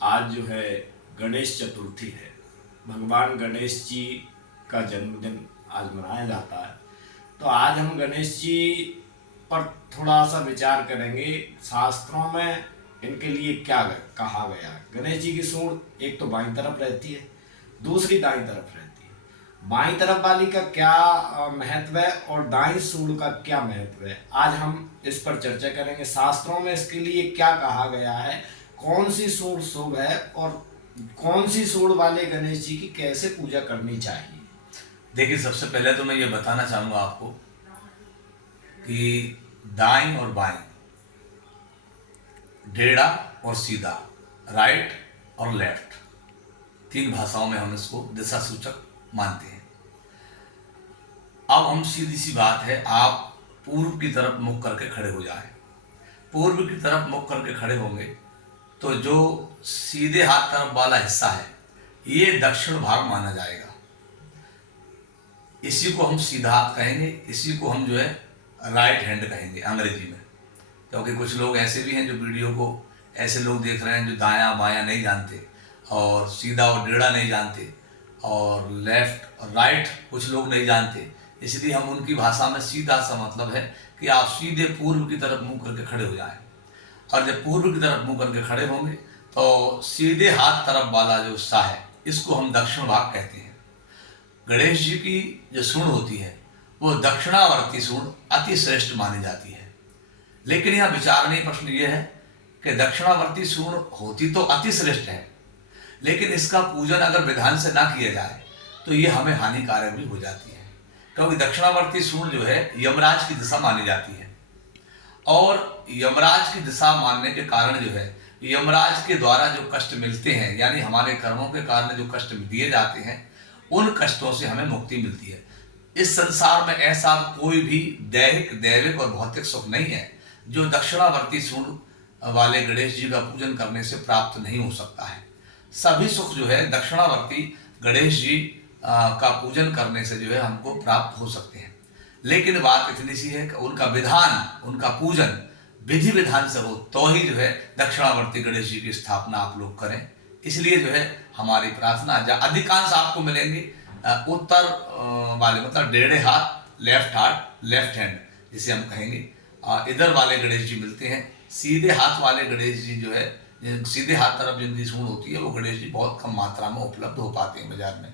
आज जो है गणेश चतुर्थी है। भगवान गणेश जी का जन्मदिन आज मनाया जाता है। तो आज हम गणेश जी पर थोड़ा सा विचार करेंगे। शास्त्रों में इनके लिए क्या कहा गया है। गणेश जी की सूंड एक तो बाईं तरफ रहती है, दूसरी दाईं तरफ रहती है। बाईं तरफ वाली का क्या महत्व है और दाईं सूंड का क्या महत्व है, आज हम इस पर चर्चा करेंगे। शास्त्रों में इसके लिए क्या कहा गया है, कौन सी सूंड शुभ है और कौन सी सूंड वाले गणेश जी की कैसे पूजा करनी चाहिए। देखिए, सबसे पहले तो मैं ये बताना चाहूँगा आपको कि दाईं और बाईं, टेढ़ा और सीधा, राइट और लेफ्ट, तीन भाषाओं में हम इसको दिशा सूचक मानते हैं। अब हम सीधी सी बात है, आप पूर्व की तरफ मुख करके खड़े हो जाएं। पूर्व की तरफ मुख करके खड़े होंगे तो जो सीधे हाथ तरफ वाला हिस्सा है ये दक्षिण भाग माना जाएगा। इसी को हम सीधा हाथ कहेंगे, इसी को हम जो है राइट हैंड कहेंगे अंग्रेजी में। क्योंकि कुछ लोग ऐसे भी हैं जो वीडियो को ऐसे लोग देख रहे हैं जो दायां बायां नहीं जानते और सीधा और टेढ़ा नहीं जानते और लेफ्ट और राइट कुछ लोग नहीं जानते। इसलिए हम उनकी भाषा में सीधा सा मतलब है कि आप सीधे पूर्व की तरफ मुंह करके खड़े हो जाएं। और जब पूर्व की तरफ मुंह करके खड़े होंगे तो सीधे हाथ तरफ वाला जो हिस्सा है इसको हम दक्षिण भाग कहते हैं। गणेश जी की जो सूंड होती है वो दक्षिणावर्ती सूंड अति श्रेष्ठ मानी जाती है। लेकिन यहाँ विचारणीय प्रश्न ये है कि दक्षिणावर्ती सूंड होती तो अति श्रेष्ठ है, लेकिन इसका पूजन अगर विधान से ना किया जाए तो ये हमें हानिकारक भी हो जाती है। क्योंकि दक्षिणावर्ती सूंड जो है यमराज की दिशा मानी जाती है और यमराज की दिशा मानने के कारण जो है यमराज के द्वारा जो कष्ट मिलते हैं, यानी हमारे कर्मों के कारण जो कष्ट दिए जाते हैं, उन कष्टों से हमें मुक्ति मिलती है। इस संसार में ऐसा कोई भी दैविक और भौतिक सुख नहीं है जो दक्षिणावर्ती सूंड वाले गणेश जी का पूजन करने से प्राप्त नहीं हो सकता है। सभी सुख जो है दक्षिणावर्ती गणेश जी का पूजन करने से जो है हमको प्राप्त हो सकते हैं। लेकिन बात इतनी सी है कि उनका विधान, उनका पूजन विधि विधान से हो तो ही जो है दक्षिणावर्ती गणेश जी की स्थापना आप लोग करें। इसलिए जो है हमारी प्रार्थना, अधिकांश आपको मिलेंगे उत्तर वाले, मतलब टेढ़े हाथ, लेफ्ट हैंड जिसे हम कहेंगे, इधर वाले गणेश जी मिलते हैं। सीधे हाथ वाले गणेश जी जो है, सीधे हाथ तरफ जिनकी सूंड होती है वो गणेश जी बहुत कम मात्रा में उपलब्ध हो पाते हैं बाजार में।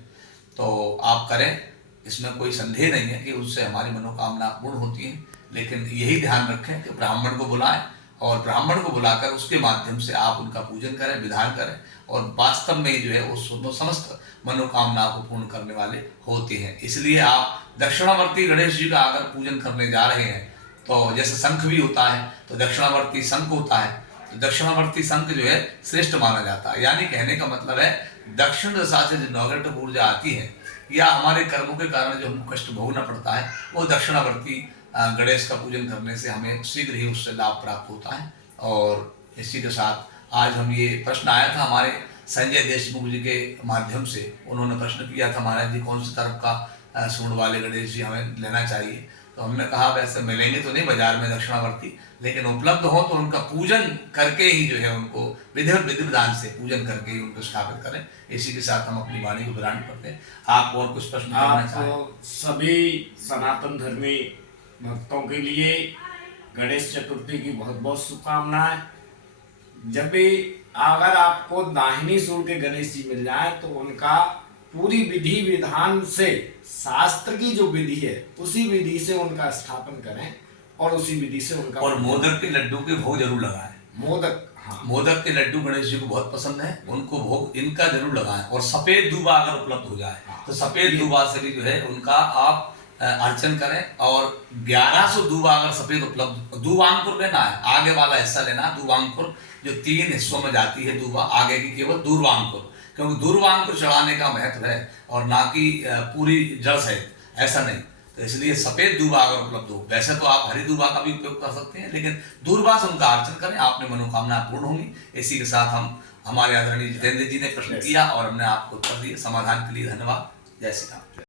तो आप करें, इसमें कोई संदेह नहीं है कि उससे हमारी मनोकामना पूर्ण होती है। लेकिन यही ध्यान रखें कि ब्राह्मण को बुलाएं और ब्राह्मण को बुलाकर उसके माध्यम से आप उनका पूजन करें, विधान करें और वास्तव में जो है वो समस्त मनोकामना को पूर्ण करने वाले होते हैं। इसलिए आप दक्षिणावर्ती गणेश जी का अगर पूजन करने जा रहे हैं तो जैसे शंख भी होता है तो दक्षिणावर्ती शंख होता है, तो दक्षिणावर्ती शंख जो है श्रेष्ठ माना जाता है। यानी कहने का मतलब है दक्षिण दिशा से जो नैगेटिव ऊर्जा आती है या हमारे कर्मों के कारण जो हमको कष्ट भोगना पड़ता है वो दक्षिणावर्ती गणेश का पूजन करने से हमें शीघ्र ही उससे लाभ प्राप्त होता है। और इसी के साथ आज हम ये प्रश्न आया था हमारे संजय देशमुख जी के माध्यम से, उन्होंने प्रश्न किया था महाराज जी कौन सी तरफ का सूंड वाले गणेश जी हमें लेना चाहिए। तो हमने कहा वैसे मिलेंगे तो नहीं बाजार में दक्षिणावर्ती, लेकिन उपलब्ध हो तो उनका पूजन करके ही जो है उनको विधि विधान से पूजन करके ही उनको स्थापित करें। इसी के साथ हम अपनी वाणी को विराम करते हैं। आप और कुछ प्रश्न करना चाहें? सभी सनातन धर्मी भक्तों के लिए गणेश चतुर्थी की बहुत बहुत शुभकामनाएं। जब भी अगर आपको दाहिनी सूंड के गणेश जी मिल जाए तो उनका पूरी विधि विधान से, शास्त्र की जो विधि है उसी विधि से उनका स्थापन करें और उसी विधि से उनका, और मोदक के लड्डू के भोग जरूर लगाएं। मोदक, हाँ, मोदक के लड्डू गणेश जी को बहुत पसंद है, उनको भोग इनका जरूर लगाएं। और सफेद दूबा अगर उपलब्ध हो जाए तो सफेद दूबा से भी जो है उनका आप अर्चन करें। और 1100 दूबा अगर सफेद उपलब्ध, दूबांकुर लेना है, आगे वाला हिस्सा लेना है। दूबांकुर जो 3 हिस्सों में जाती है दूबा, आगे की केवल दूर्वांकुर, क्योंकि दूर्वांकुर चढ़ाने का महत्व है और ना कि पूरी जड़ सहित, ऐसा नहीं। तो इसलिए सफेद दूबा अगर उपलब्ध हो, वैसे तो आप हरी दूबा का भी उपयोग कर सकते हैं, लेकिन दूर्वा से उनका अर्चन करें, आपने मनोकामना पूर्ण होंगी। इसी के साथ हम हमारे आदरणीय जितेंद्र जी ने प्रश्न किया और हमने आपको उत्तर दिया। समाधान के लिए धन्यवाद। जय श्री राम।